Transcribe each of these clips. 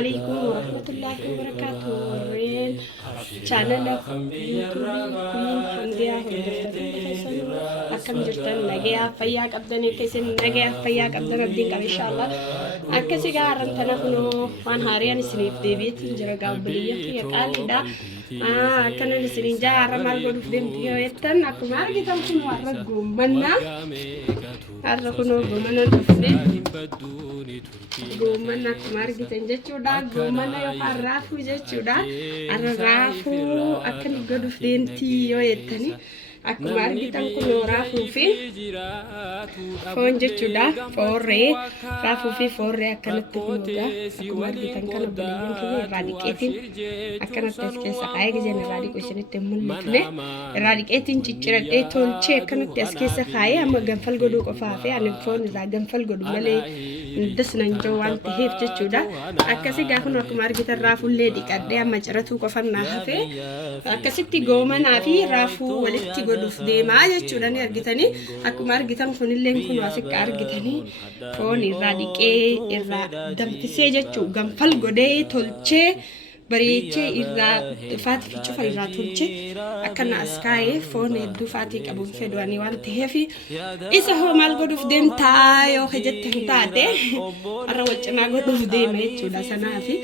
عليكم ورحمة الله وبركاته. وين channel YouTube Queen Hamdia hordoftoota keessanuu akkam jirtan nagaya fayyaa qabdan keessan nagaya fayyaa qabdan abdiin qaba inshallah akkasi gaaran tana kunoo waan haariyaan isiniif deebi'eetiin jira gaabbiliyya fi qaaliidha akkana isiniin jaara maal godhuuf deemti yoo jettan akkuma argitan kun warra goommanna har'a kunoo goommanna dhufne goommanna akkuma argitan jechuudha goommanna yookaan raafuu jechuudha har'a raafuu akkani godhuuf deemti yoo jettani akkuma argitan kun raafuu fi foon jechuudha foorree raafuu fi foorree akkanatti kunuudha akkuma argitan kana buliyyaan keenya irraa dhiqeetiin akkanatti as keessa kaa'ee gizeen irraa dhiqu isinitti mul'ifne irraa dhiqeetiin cicciradhee tolchee akkanatti as keessa kaa'ee amma ganfal godhuu qofaa fi ani foon irraa ganfal godhu malee dasnan joo waan ta'eef jechuudha akkasii gaafuma akkuma argitan raafuullee dhiqadhee amma ciratuu qofan naa hafee akkasitti goomanaa fi raafuu walitti godhuuf deemaa jechuudha ni argitanii akkuma argitan kunillee kun asitti argitanii foon irraa dhiqee irraa danfisee jechuu ganfal godhee tolchee bareechee irraa faatii fi cufa irraa tolchee akkana as kaa'ee foon hedduu faatii qabuun fedhanii waan ta'eef isa hoo maal godhuuf deemtaa yoo jettan taate har'a wal cinaa godhuuf deema jechuudha sanaafi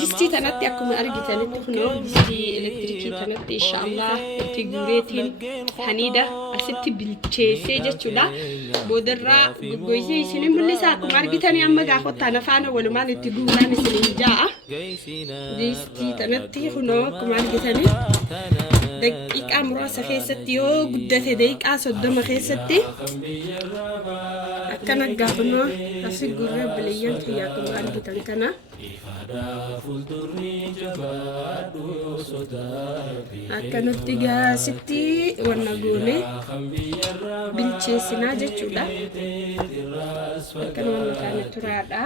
distii tanatti akkuma argitanitti kunoo distii elektirikii tanatti inshallah itti guureetiin haniida asitti bilcheessee jechuudha boodarraa goggoysee isinin mul'isa akkuma argitanii amma gaafottaan afaana walumaan itti guuraan isinin ja'a distii tanatti kunoo akkuma argitanii daqiiqaa muraasa keessatti yoo guddate daqiiqaa 30 keessatti akkana gaafunoo asi guuree biliyyaan kiyyaa akkuma argitan kana akkanatti gaasitti wanna goone bilcheessinaa jechuudha akkana wanna taane turaadha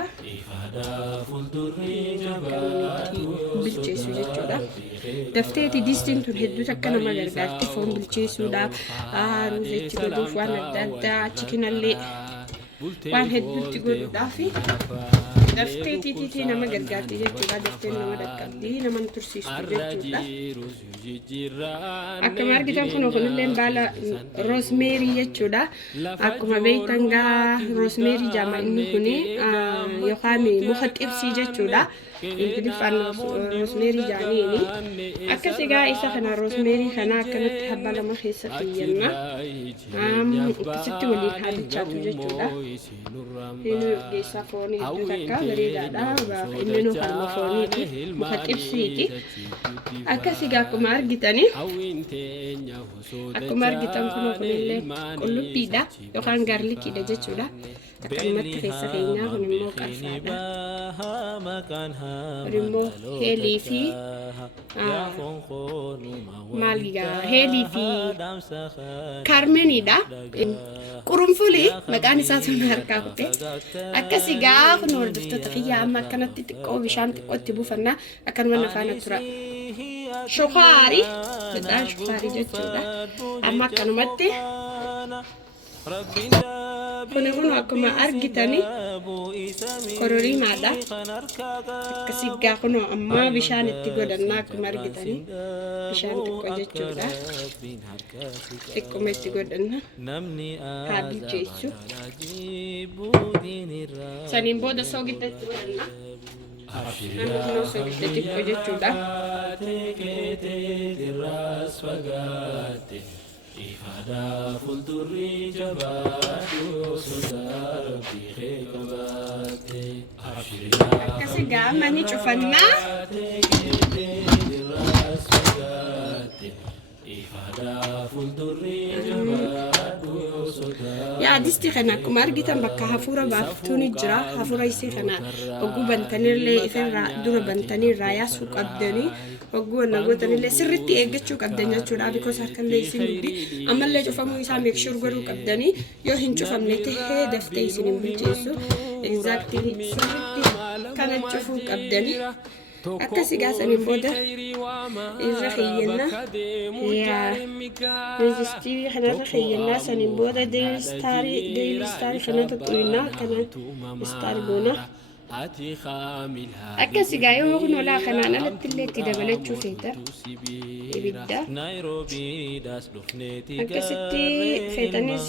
akkanatti bilcheessu jechuudha dafteeti distiin tun hedduu akka nama gargaarti foon bilcheessuudhaaf ruuzechi godhuuf waan adda addaa chikinallee waan hedduutti godhuudhaaf dafteetiitii nama gargaarti jechuudha dafteen nama dhaqqabdi nama tursiistu jechuudha akkuma argitan kunillee baala roosmeerii jechuudha akkuma beektan gaa roosmeerii jaama inni kuni yookaan muka xibsii jechuudha ingiliffaan roosmeerii jaaniini akkasii gaa isa kana roosmeerii kana akkanatti habba lama keessatti yenna akkasitti waliin haalichaatu jechuudha inni geessa foonii hedduu takka bareedaadha inni nu kalma fooniiti muka xibsiiti akkasii gaa akkuma argitanii akkuma argitan kunillee qullubbiidha yookaan gaarlikiidha jechuudha akkanumatti keessa keenyaa kun immoo qarsaadha immoo heelii fi maaligaa heelii fi kaarmeniidha qurunfulii maqaan isaa sun harkaa kutte akkasii gaa kun hordoftoota kiyyaa amma akkanatti xiqqoo bishaan xiqqootti buufannaa akkanuma nafaana tura shokaari midhaan shokaari jechuudha amma akkanumatti kun akkuma argitanii kororiimaadha akkasii gaa kun amma bishaan itti godhannaa akkuma argitanii bishaan xiqqoo jechuudha xiqquma itti godhanna haa bilcheessu saniin booda soogidda itti godhanna naannoo soogidda xiqqoo jechuudha ifada fuldurri jabaatu sodaara biqee qabaate akkasi gaama ni cufannaa ifada fuldurri jabaatu yaa distii kana akkuma argitan bakka hafuura baaftuun jira hafuura isii kana ogguu bantanillee ifirraa dura bantanirraa yaasuu qabdanii ogguu nagootaniillee sirriitti eeggachuu qabdan jechuudha because harkallee isin dubbi ammallee cufamuu isaa make sure godhuu qabdanii yoo hin cufamne tahee daftee isin hin bilcheessu exactly sirriitti kana cufuu qabdanii akkasii gaasaniin booda irra xiyyenna reejistii kanarra xiyyennaa saniin booda deeylistaarii kanarra xuyinaa akkana istaar goona akkasi gaa yoo kun olaa kanaan alatti illee itti dabalachuu feeta ibidda akkasitti feetanis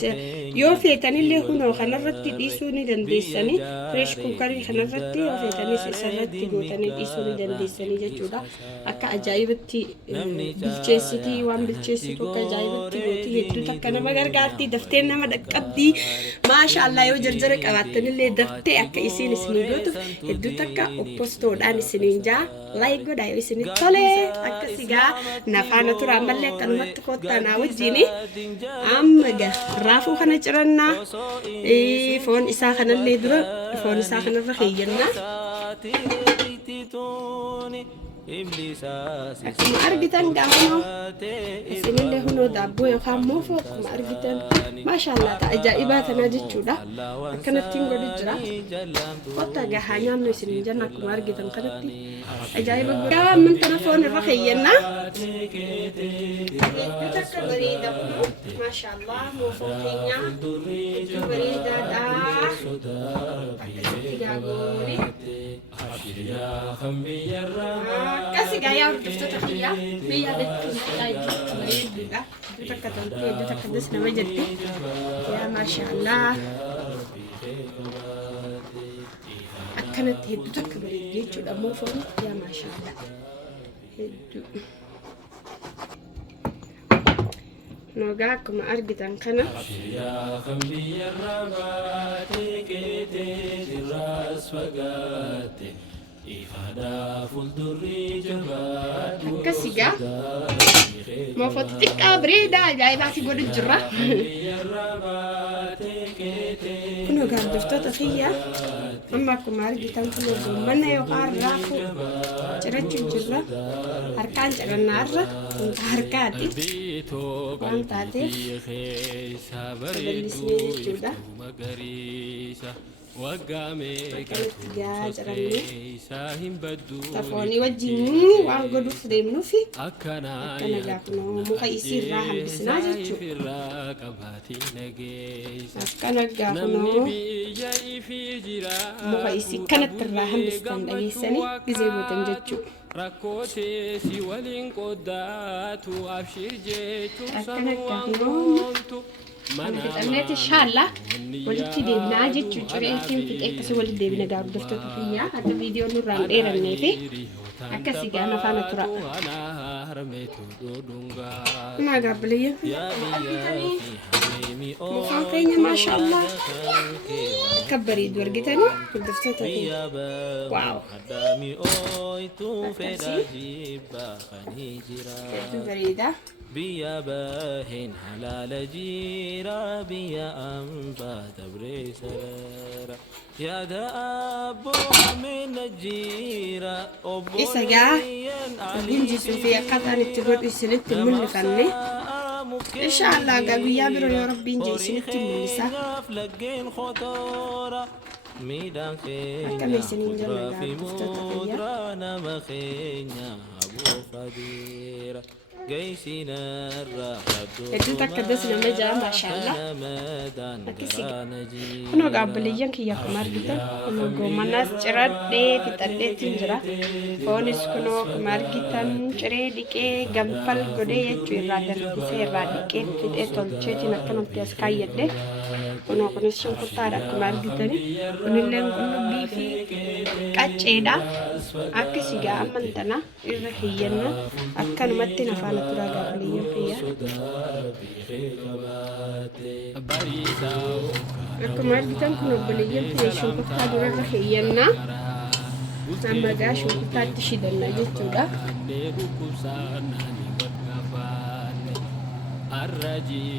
yoo feetanillee kunoo kanarratti dhiisuu ni dandeessanii fresh kuukarii kanarratti yoo feetanis isarratti gootanii dhiisuu ni dandeessanii jechuudha akka ajaa'ibatti bilcheessitii waan bilcheessitu akka ajaa'ibatti gootii hedduu takka nama gargaartii daftee nama dhaqqabdii maashaallah yoo jarjara qabaattanillee daftee akka isiin isinii gootu hedduu takka oppostoodhaan isiniin jaa laayik godhaa yoo isinii tole akkasi gaa nafaana tura ammallee akkanumatti koottaa naa wajjini amma gaa raafuu kana cirannaa foon isaa kanallee dura foon isaa kanarra keeyyannaa akkuma argitan gaafuma isinillee hunoo daabboo yookaan moofoo akkuma argitan maashaallah ta'a ajaa'ibaa tanaa jechuudha akkanattiin godhu jira kottaa gahaa nyaannu isinin jenna akkuma argitan kanatti ajaa'iba guddaa amman tana foon irra keeyyannaa hedduu takka bareeda kunu maashaallah moofoo keenya hedduu bareedaadha akkasitti gaagoone kasi gaya hordoftoota kiyyaa biyya beekumsaa iddoo bareeduudha iddoo takka toltee iddoo takka das nama jette yaa maashaallah akkanatti hedduu takka bareedu jechuudha moofoon yaa maashaallah hedduu nogaa akkuma argitan kana akkasigaa moofoti xiqqaa bareedaa ajaa'ibaati godhu jirra kun hordoftoota kiyyaa amma akkuma argitan kun goomana yookaan raafuu cirachuu jirra harkaan cirannaarra wanta harkaati waan taateef saballisnee jechuudha akkanatti gaa ciranne tafoonii wajjin waan godhuuf deemnuufi akkana gaafunoo muka isii irraa hambisnaa jechuudha akkana gaafunoo muka isii kanatti irraa hambistan dhageessanii gizee gootan jechuudha rakkootee waliin qoddaatu abshir jechuun sammuu manfixanneeti inshallah walitti deebinaa jechuun cireetiin fixee akkasii walitti deebina gaa hordoftoota kiyyaa akka viidiyoon nurraan dheerannee fi akkasii gaa nafaana tura naa gaabbileeyyan mufaan keenya maashaallah akka bareedu argitanii hordoftoota kiyya waaw akkasii hedduu bareeda بيا باهن حلال جيرا بيا أنبا تبريس رارا يا دا أبو من الجيرا إسجا بنجي سوفيا قطعا التقول إسنت من فني إن شاء الله قبيا برو يا رب بنجي إسنت من لسا أكمل سنين جنة hedduu takka das nama jaa maashaallah akkasiga kunoo gaabbileeyyan kiyya akkuma argitan kunoo goomanaas ciradhee fixadheetiin jira foonis kunoo akkuma argitan ciree dhiqee ganfal godhee jechuu irraa darbisee irraa dhiqee fixee tolcheetiin akkanatti as kaayyadhe kunoo kunis shunkurtaadha akkuma argitani kunilleen qullubbii fi qacceedha akkasiga amman tana irra kiyyanna akkanumatti nafaan tura gaabbileeyyan kiyya akkuma argitan kun obboleeyyan kiyya shunkurtaa durarra keeyyannaa amma gaa shunkurtaatti shidanna jechuudha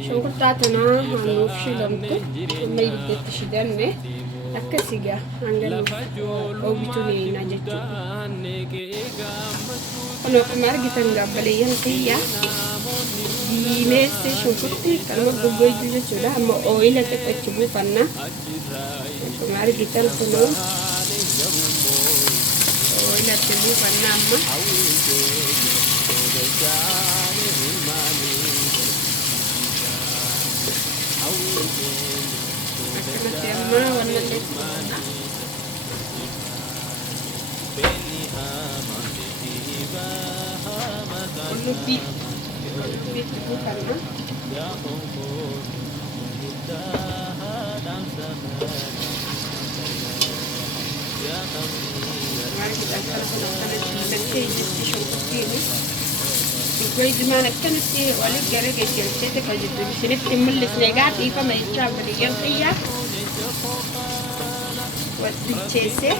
shunkurtaa tanaa hanuuf shilamtu amma ibiddeetti shidanne akkasigaa hanganuuf oobituu neeyna jechuudha kun akkuma argitan gaabbileeyyan kiyya diimeesse shunkurti kanuma goggoytu jechuudha amma ooyila xiqqachi buufanna akkuma argitan kunoo ooyilatti buufanna amma akkanatti amma wannallee buufanna qullubbii itti buufanna. Argitan kanatti jetti shunkurtiini. Iddoo ijumaan akkanatti waliin gara geggeessite kan jirtu isinitti mul'isne egaa dhiifama jechaa baadiyyaa xiyyaa wal bilcheesse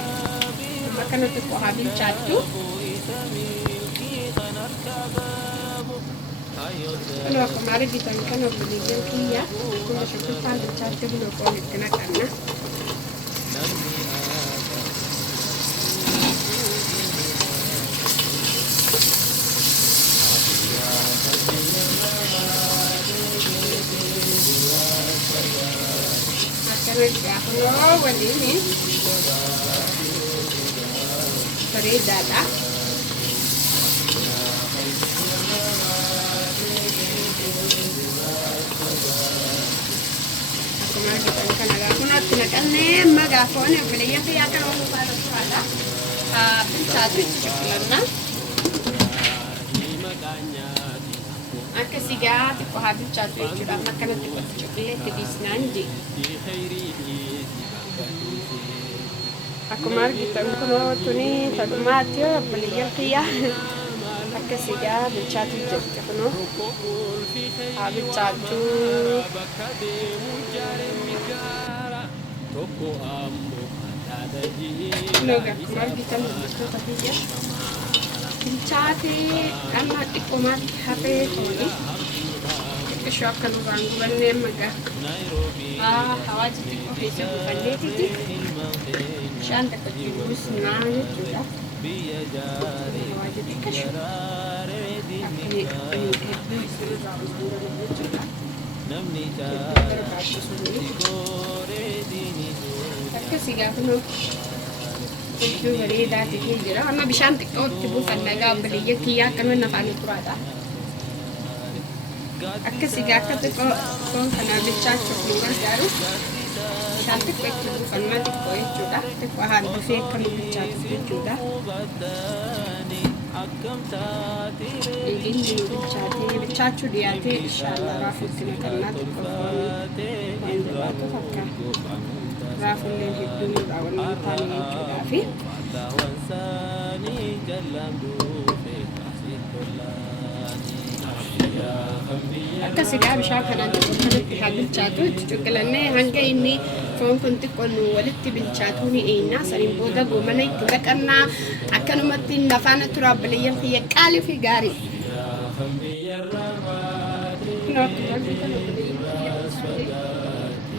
amma kanatti qohaa bilchaattu. Kalau aku mari kita kan baadiyyaa xiyyaa kun shunkurtaan bilchaatte buna qoon itti naqanna. Kalau ini berbeda lah. Aku mau kita agak kunat kan nih, maga phone beli yang kayak kalau mau pada ada, satu coklatnya. Anche sigati po habis catu juga makan itu coklat di snanji. Aku mari kita kono tuni tadumati ya beli yang kia. Anche sigati catu juga kono. Habis catu. Loga mari kita itu tapi ya. Bilchaate amma xiqqoomaatti hafee tooni xiqqishoo akka nurraan gubannee magaa hawaaji xiqqoo keessa buufanneetiti bishaan takka buusnaa jechuudha. Hawaaji xiqqishoo akka hedduu isinirraa buusan jechuudha. Akkasii gaafa nu Itu berbeda sih jira. Karena bisa antik tipu pandaga beli kia kan mana fani kurada. Akka sigaka tuh kalau karena bisa coklat baru. Cantik tipu panma tipu itu dah. Tipu hantu sih kan bisa itu dah. Ini bisa dia tuh insyaallah rafut kena karena tipu panma itu fakah. Raful yang hidup awal mentani juga fi. Akka sigaa bishaan kanaan kanatti haa bilchaatu cuqqalannee hanga inni foon kun xiqqoon walitti bilchaatu ni eenyaa saniin booda goomana itti naqannaa akkanumatti lafaana turaa bilayyan kiyya qaalii fi gaarii.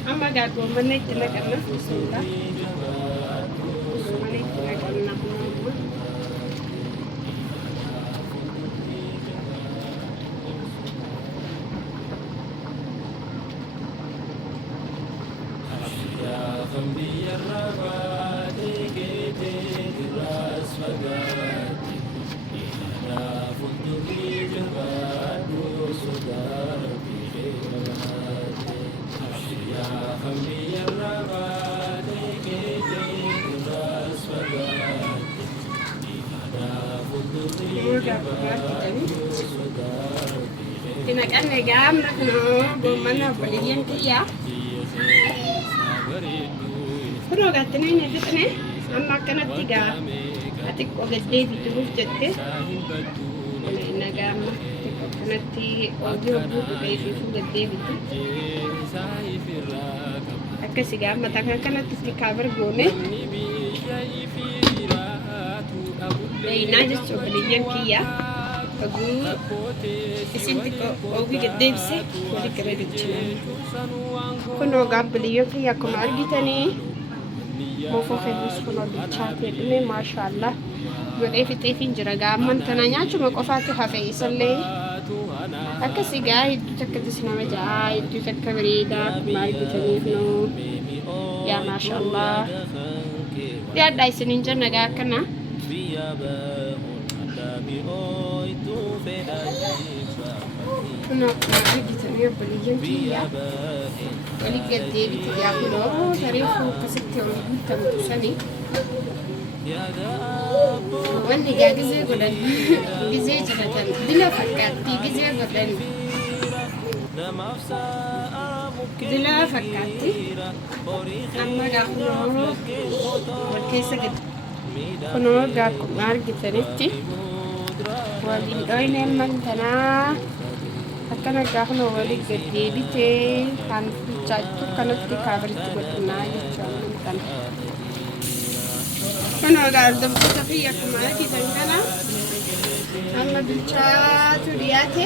Amma gaagoo mana itti naqanna bismillah. Mana itti naqanna Tinagkan negam no gomana belian kia. Kuno gatne ini ditne amma kana tiga atik ogat devi tu jette. Nagam kana ti odio bu devi tu devi tu. Akka siga mataka kana ti cover gone. Ina just belian kia. Aku isinti ko ogi gedebse wali kreditchina kono gabbaliyo kiya ko margitani mo fo khedus kono bichate ne mashallah wadi fi jira gamman tananya chuma qofatu hafe isalle akasi ga hiddu takadisna maja hiddu takkabrida margitani no ya mashallah ya daisinin janna ga kana Kuno margitani beliyan kiya wali gadde biti ya kuno tarifu kasite on tamtusani wanti gaa gizee godhan gizee jiratan dila fakkaatti gizee godhan dila fakkaatti amma gaa kunoo wal keessa gad kunoo gaa akkuma argitanitti waliin dhoyneen mantanaa akkana gaa kunoo walii gad deebitee kan bilchaattu kanatti kaabaritti godhannaa jechuudha mantan kunoo gaa hordoftoota fi akkuma argitan kana amma bilchaatu dhiyaate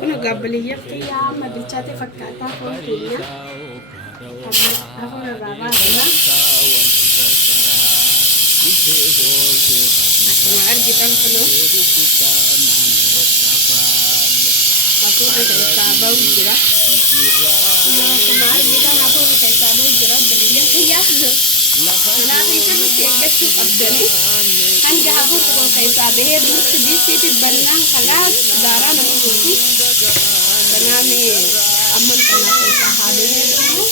kunoo gaabbaliyyaa fayyaa amma bilchaate fakkaataa foon keenya afur irraa baasna akkuma argitan kunoo afuurri keessaa ba'u jira akkuma argitan afuurri keessaa ba'u jira baliyyaa fayyaa kanaaf sirriitti eeggachuu qabdanii hanga afuurri kun keessaa bahee durutti diistiitiif bal'inaan kalaas daaraa nama gooti kanaaf amman kanaa keessaa haa bahee dhumu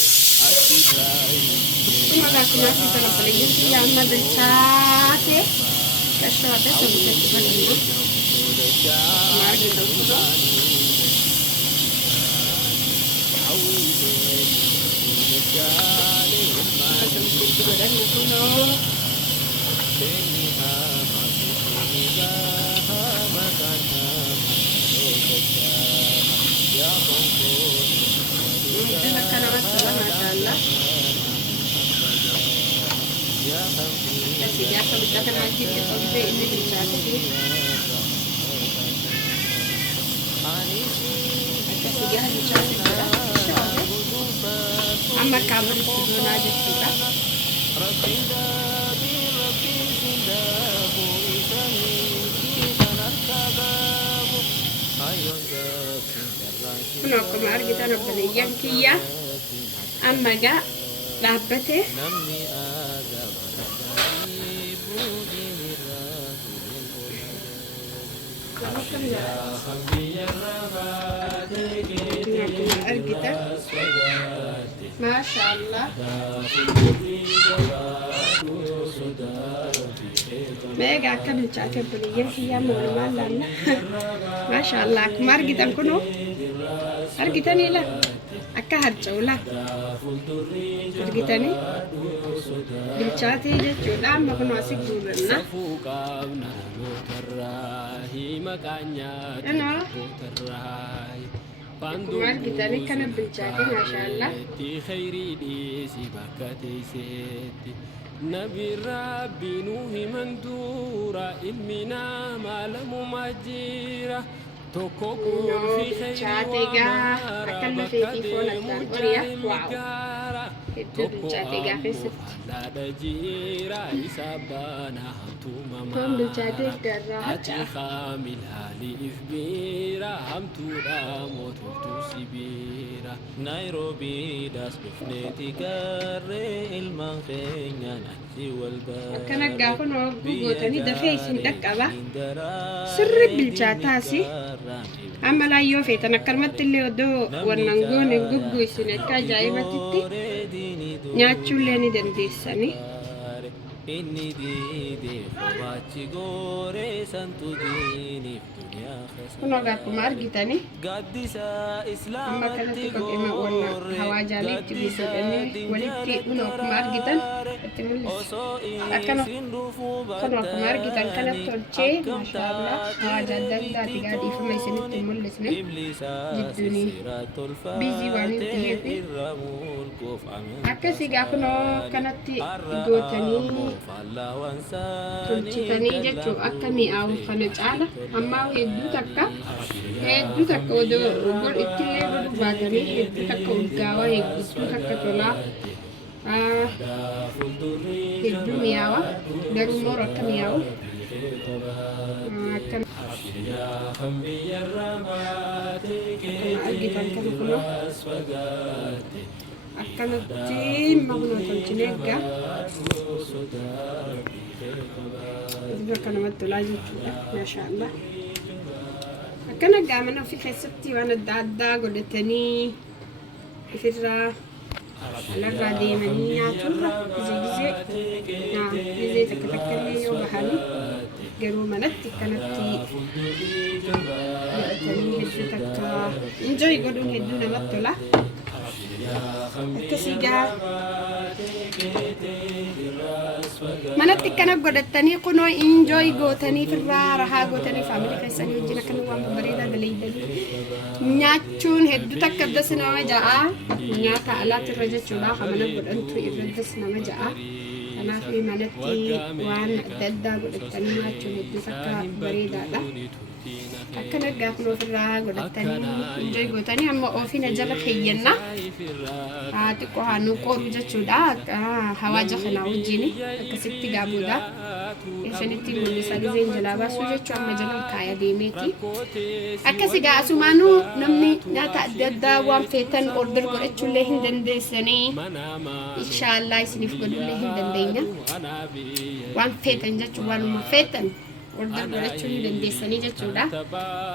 kuma akkuma argitan baliyyaa fayyaa amma bilchaate kashaate sabbisetti bal'ina akkuma argitan kunoo amma kaabaritti doonaa jechuudha kun akkuma argitan obboleeyyan kiyya amma gaa dhaabbate argitan maashaallah meegaa akka bilchaate obboleeyyan kiyyaa moorumaan laalla maashaallah akkuma argitan kunoo argitanii la akka harca'u la argitanii bilchaatee jechuudha amma kunoo asi guuranna akkuma argitanii kana bilchaate maashaallah نبي ربي نوحي مندورة علمنا معلم مجيرة توكوكون في خير ومارة بكده مجرم مجارة توكو أمو لا دجيرة إسابانا همتو ممارة أتي خامل هالي إفبيرة همتو دامو توتو سبيرة نيروبي داس بفنيتي كاري المنخينيا نحسي والبار akkana gaafa noo gootanii dafee isin dhaqqaba sirri bilchaataasi amma laayyoo feetan akkanumatti illee odoo wannan goone gugguu isin akka ajaa'ibatitti nyaachuullee ni dandeessanii inni diidee homaachi gooree santu diiniif duniyaa kunoo akkuma argitanii gaaddisa amma kanatti islaamatti qophima wannan hawaajaalee itti guutuudhanii walitti kunoo akkuma argitan itti mul'isa akkana kunoo akkuma argitan kanatti tolchee maashaallah hawaajaa adda addaati gaadhiifama isinitti mul'isne jidduunii biizii waan hin ta'eefi akkasii gaa kunoo kanatti gootanii tolchitanii jechuun akka mi'aawu kana caala ammaa hedduu takka odoo gol ittillee godhu baatanii hedduu takka urgaawaa hedduu takka tolaa hedduu mi'aawa garuu moora akka mi'aawu akka argitan kana kunoo akkanatti magna tolchineegga akka namatti tolaa jechuudha maashaallah. Akkana gaamana ofii keessatti waan adda addaa godhatanii ifirraa alarraa deemanii nyaaturra gizee takka takkallee yoo bahanii garuu manatti akkanatti godhatanii hedduu takka enjoy godhuun hedduu namatti tola. Akkasii gaa manatti akkana godhatanii kunoo enjoy gootanii firraa rahaa gootanii faamilii keessanii wajjin akkana waan bareedaa daleeydanii nyaachuun hedduu takka irras nama ja'a. Nyaata alaatti irra jechuudha hamana godhantu irrattis nama ja'a. Kanaaf manatti waan adda addaa godhatanii nyaachuun hedduu takka bareedaadha. Akkana gaafuma ofirraa godhatanii enjoy gootanii amma ofiina jala keeyyanna xiqqoo haanuu qooruu jechuudha. Hawaaja kanaa wajjin akkasitti gaabuudha isinitti mul'isa gizeen jalaa baasuu jechuun amma jala kaaya deemeeti. Akkasii gaa asumaanuu namni nyaata adda addaa waan feetan order godhachuullee hin dandeessanii inshaallah isiniif godhullee hin dandeenya. Waan feetan jechuun waanuma feetan order godhachuu hin dandeessanii jechuudha.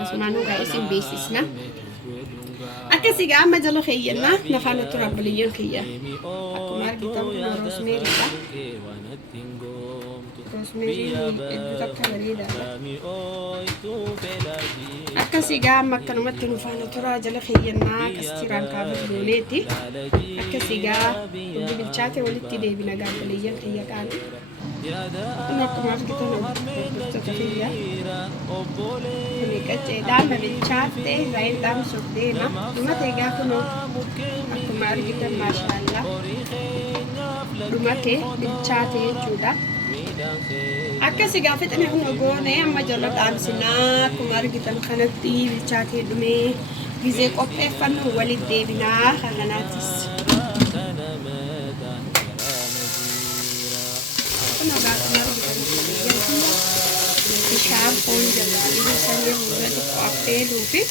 Asumaanuu gaa isin beeksisna. Akkasii gaa amma jala keeyyanna nafaana tura buliyyaan kiyya akkuma argitan kun roosmeeriidha. Roosmeerii hedduu takka bareedaadha. Akkasii gaa amma akkanumatti nufaana tura jala keeyyannaa qastiraan kaabir dooleeti. Akkasii gaa hundi bilchaate walitti deebina gaa buliyyaan kiyya qaali. Ini akkuma argitan hojjettoota kiyya kuni qaceedhaan bilchaatte zaayidhaan sobdeena dhumate egaa kunoo akkuma argitan maashaallah dhumate bilchaate jechuudha. Akkasii gaa fixne hunda goone amma jala dhaabsinaa akkuma argitan kanatti bilchaatee dhumee gizee qopheeffannu walitti deebinaa kanaatis. Bishaan foon jalaa ibsanii irratti qophee fi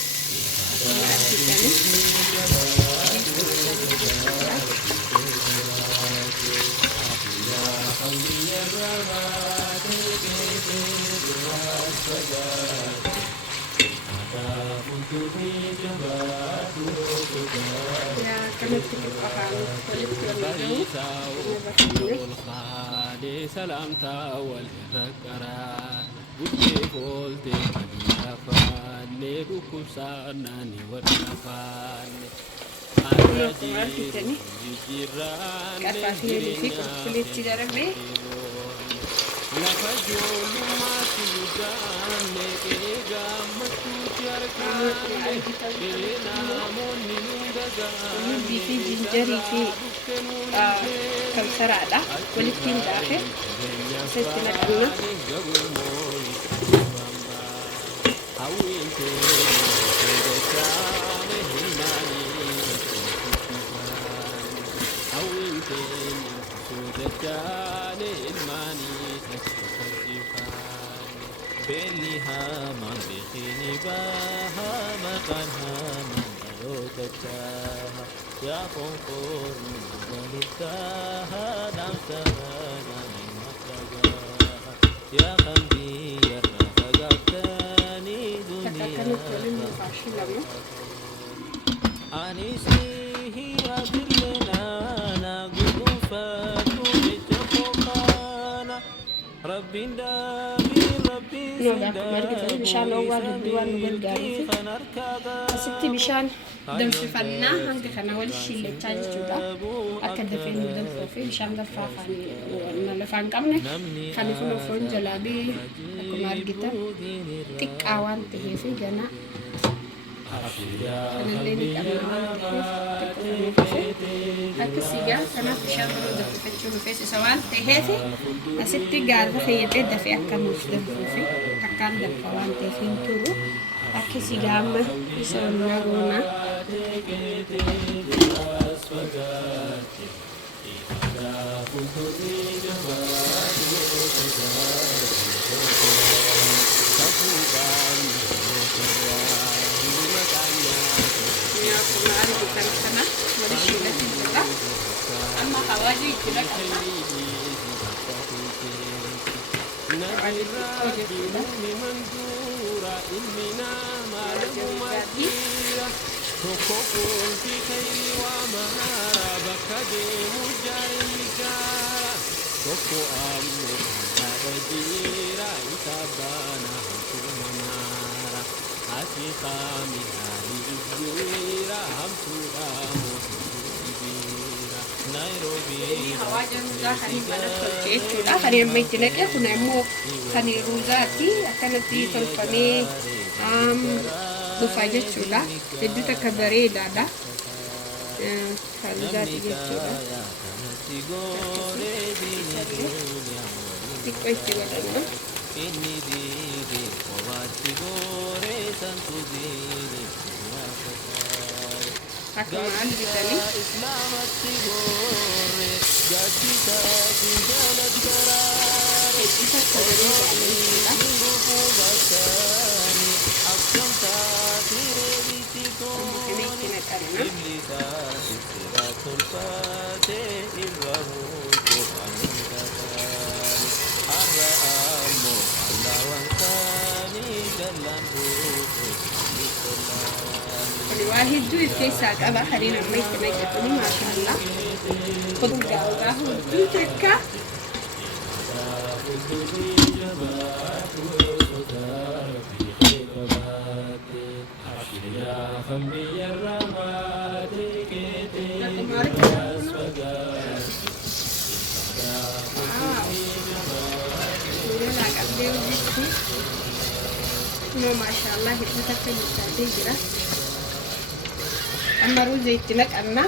سلامتا والرقرا بوجي فولتي كنافان ليكم ساناني ورنافان في جنجري في كالسرادة ولكن داخل سيستنا كنا بينها من بخيني باها مكانها من روتتها يا فنقور ولدتها نفسها من مخرجها يا خمدي يا رفقتني دنيا أنيسي هي ظلنا نقول فاتو بتفوقنا ربي bishaan waan hedduu waan nu gargaaruuf asitti bishaan danfifannaa hanga kana wal shillachaa jechuudha. Akka dafee nu danfuu fi bishaan danfaa lafaan qabne kan kun foon jalaa bee akkuma argitan xiqqaa waan ta'eef gana kanallee ni qabna waan ta'eef akkasii gaa kanaaf bishaan biroo danfifachuu nu feesisa waan ta'eef asitti gaarra fayyadee dafee akka nuuf danfuu fi akkaan danfa waan ta'eef hin turu. Akkasii gaa amma isa wannaa goonaa معانا جدا كمان وليش لكن كده أما حواجي كده كمان حواجي كده Tokokul fi khairi wa mahara bakade mujarika Toko amu hadajira itabana hukumamara Ati kami hari izira hamtura muhibira Nairobi hawajan za hani mana tolchechu da hani maitinake kuna mo hani ruzati akanati tolfame dhufaa jechuudha. Hedduu takka bareedaadha. Haaluzaati jechuudha. Xiqqoo itti godhanna. Akkuma argitanii. Hedduu takka bareedaadha jechuudha. الواحد جو كيسا قبا خلينا ميت ما شاء الله خذ جاوبه تكا ما شاء الله يتكلم بالتدريج أما روز يتلك أما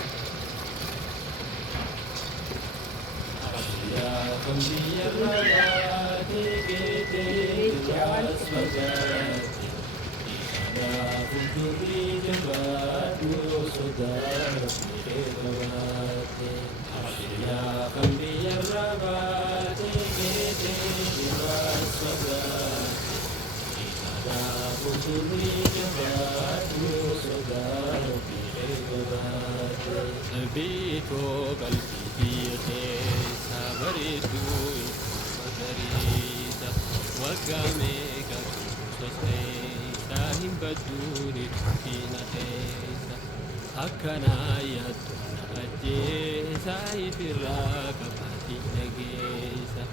Bito qalbii keessa bareedduu magariisa waggaa meeqa soseessa hin badduuni tukkina keessa akkanaa yaaddu na ajjeesa ifirraa qabaatti dhageessa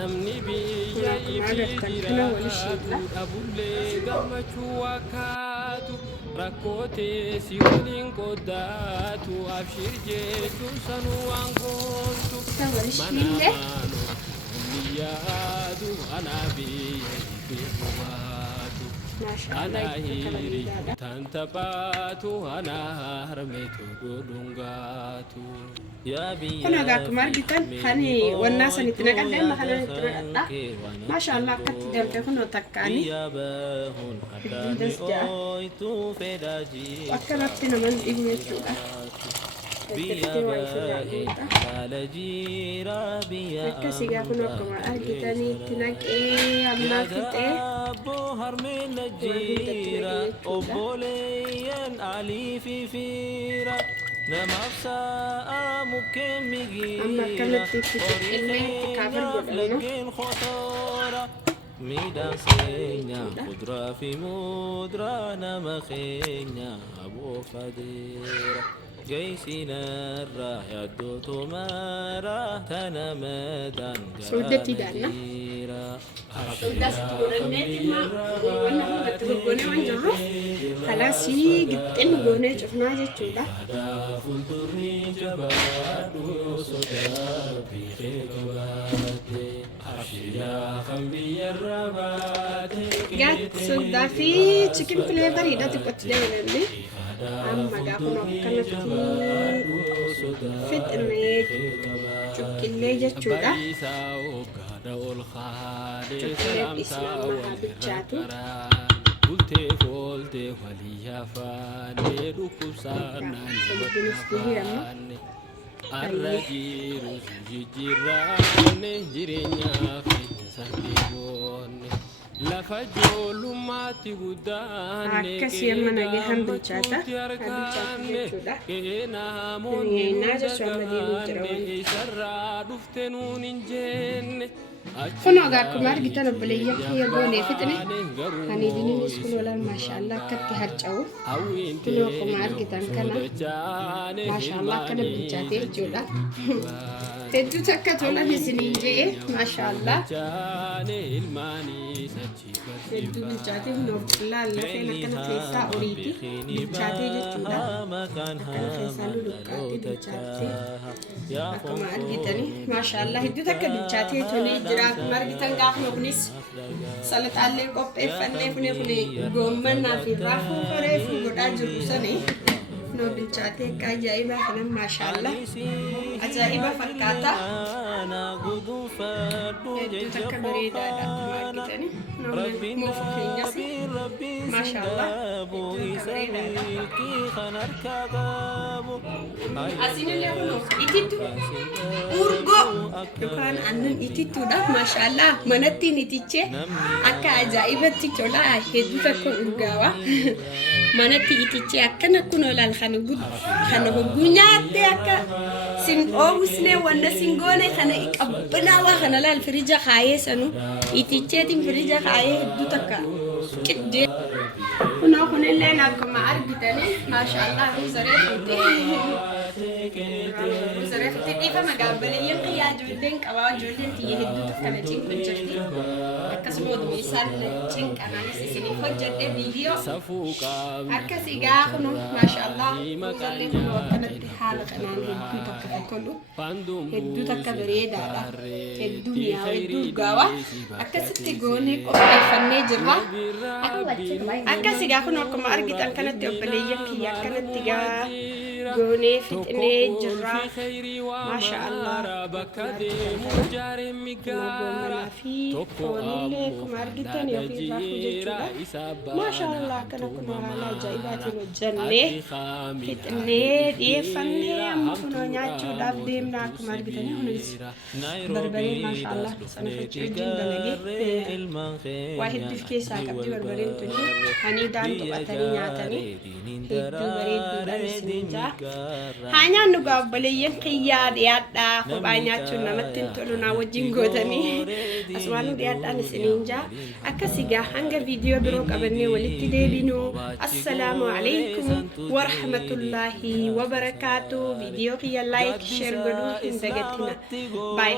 namni biyya ifii jiraatu dhabullee gammachuu wakkaatu rakkoote si waliin qoddaatu abshir jechuun sanuu waan goontu manaanu yaadu anaa biyya ifii qubaatu anaa hiri tanta baatu anaa harmeetu dhodhungaatu كنا قاعد مارجتن خني والناس اللي تنقدم ما خلنا نتنقل ما شاء الله كنت جنبي كنا تكاني وكرت من ابن الجودة كسي قاعد كنا كمان أرجتني تنقل أما كتة هرمين الجيرة أبولين علي في فيرة نمافسا ممكن مجيرة لكن خطورة ميدان سينيا قدرة في مدرة نمخينيا أبو فديرة جيسينا الراح يدو تمارا تنمدان سودتي دانا سودت تقولني ما وانا هو بتقولني وين جرو خلاص قلت إنه قولني شفنا جتولا قاعد سودا في تشيكن فليفر يدا تبغى تداولني أما قاعدون كنا في الريف شكلي جتولا شكلي إسلام ما بتشاتو Ulte volte waliya fane rukusana ni arrajiru jijirane jirenya fitsa dibone لفجول ما تقدان akkasii amma nagahan bilchaata jechuudha. Naaja sooma deemuu jira wanti. Kunoo akkuma argitan obboleeyyan kiyya goonee fixne kan idiniinis kun walaan maashaallah akkatti harca'u. Kunoo akkuma argitan kana maashaallah akkana bilchaatee jechuudha. Hedduu takka tolan isiniin jedhe maashaallah. Hedduu bilchaatee kunoo lallafeen akkana keessaa horiiti bilchaatee jechuudha. Akkana keessaa luluqqaatti bilchaatee akkuma argitani maashaallah hedduu takka bilchaatee tolee jira. Akkuma argitan gaafa kunis salataallee qopheeffannee kuni goommannaa fi raafuu reefuu godhaa jiru sanii noo bilchaatee akka ajaa'ibaa kanan maashaallah ajaa'iba fakkaata. Hedduu takka bareedaadha akkuma argitani moofu keenyas maashaallah asinillee kunoo itittu urgoo yookaan aannan itittuudha maashaallah manattiin itichee akka ajaa'ibatti tola hedduu takka urgaawa manatti itichee akkana kunoo laal kana hogguu nyaattee akka sin oomishne wanda sin goone kana qabbanaawaa kana laal firija kaayee sanu iticheetiin firija kaayee hedduu takka qiddee kunoo kunillee akkuma argitanii maashaallah ruuzaree fuutee dhiifama gaabbaliyyan qiyyaa ijoolleen qabaa ijoolleen xiyya hedduu akkana cinqu jirti akkasuma oduma isaan cinqanaanis isiniif hojjedhe viidiyoo akkasii gaa kunu maashaallah ruuzaree kunoo akkanatti haala kanaan hedduu takka tolu hedduu takka bareedaadha hedduu mi'aawa hedduu urgaawa akkasitti goonee qopheeffannee jirra. Akkasii gaa kun akkuma argitan kanatti obboleeyyan kiyya akkanatti gaa goonee fixnee jirra maashaallah. Goommanaa fi foonillee akkuma argitan yookiin raafuu jechuudha maashaallah akkana kun haala ajaa'ibaatiin hojjannee fixnee dhiyeeffannee amma kunoo nyaachuudhaaf deemna akkuma argitan kunis barbaree maashaallah sana fachi wajjin dalagee waa hedduuf keessaa qabdi barbareen tuni haniidhaan tuqatanii nyaatanii hedduu bareedduudhaan isin jaa haa nyaannu gaa obboleeyyan kiyyaa dhiyaadhaa kophaa nyaachuun namatti hin tolu naa wajjin gootanii asumaan dhiyaadhaan isiniin jaa akkasii gaa hanga viidiyoo biroo qabannee walitti deebinu assalaamu alaykum warahmatullaahi wabarakaatu viidiyoo kiyya laayik sheer godhuu hin dagatina baay.